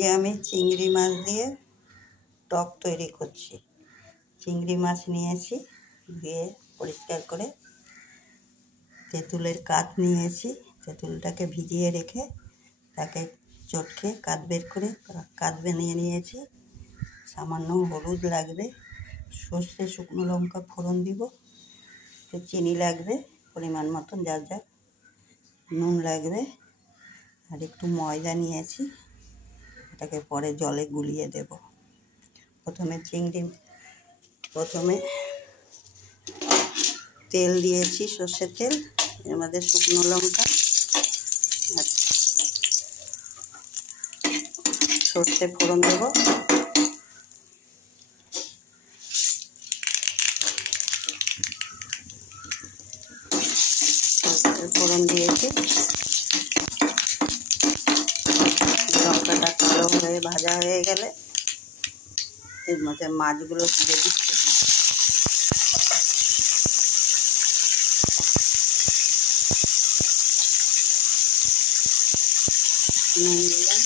আমি চিংড়ি মাছ দিয়ে টক তৈরি করছি। চিংড়ি মাছ নিয়েছি, ধুয়ে পরিষ্কার করে তেঁতুলের কাঠ নিয়েছি। তেঁতুলটাকে ভিজিয়ে রেখে তাকে চটকে কাঠ বের করে কাঠ বানিয়ে নিয়েছি। সামান্য হলুদ লাগবে, সর্ষে শুকনো লঙ্কা ফোড়ন দিব, একটু চিনি লাগবে পরিমাণ মতন, যার যার নুন লাগবে, আর একটু ময়দা নিয়েছি, এটাকে পরে জলে গুলিয়ে দেব। প্রথমে তেল দিয়েছি, সর্ষের তেল, এর মধ্যে শুকনো লঙ্কা আর সর্ষে ফোড়ন দেব। সর্ষে ফোড়ন দিয়েছি, লঙ্কাটা কালো হয়ে ভাজা হয়ে গেলে এর মধ্যে মাছগুলো দিয়ে দিচ্ছি। নুন দিলাম,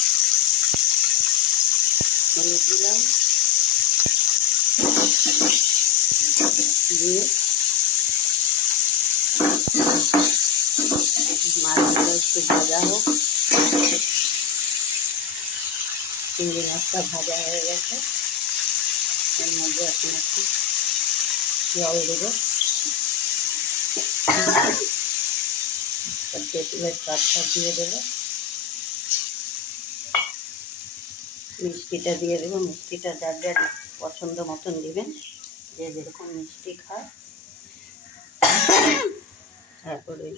হলুদ দিলাম, দিয়ে মাছগুলো একটু ভাজা হোক। চিংড়ি মাছটা ভাজা হয়ে গেছে, এর মধ্যে এখন একটু জল দেব, তেঁতুলের কাঠটা দিয়ে দেবো, মিষ্টিটা দিয়ে দেবো। মিষ্টিটা যার যার পছন্দ মতন দিবেন, যে যেরকম মিষ্টি খায়। তারপরে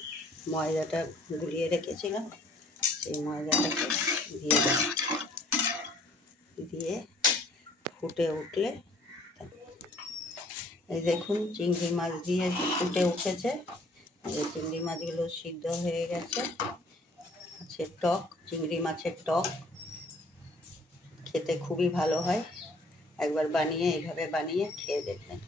ময়দাটা গুলিয়ে রেখেছিলাম, সেই ময়দাটাকে দিয়ে দেবো, দিয়ে ফুটে উঠলে, এই দেখুন চিংড়ি মাছ দিয়ে ফুটে উঠেছে। এই চিংড়ি মাছগুলো সিদ্ধ হয়ে গেছে। আছে টক, চিংড়ি মাছের টক খেতে খুবই ভালো হয়। একবার এইভাবে বানিয়ে খেয়ে দেখবেন।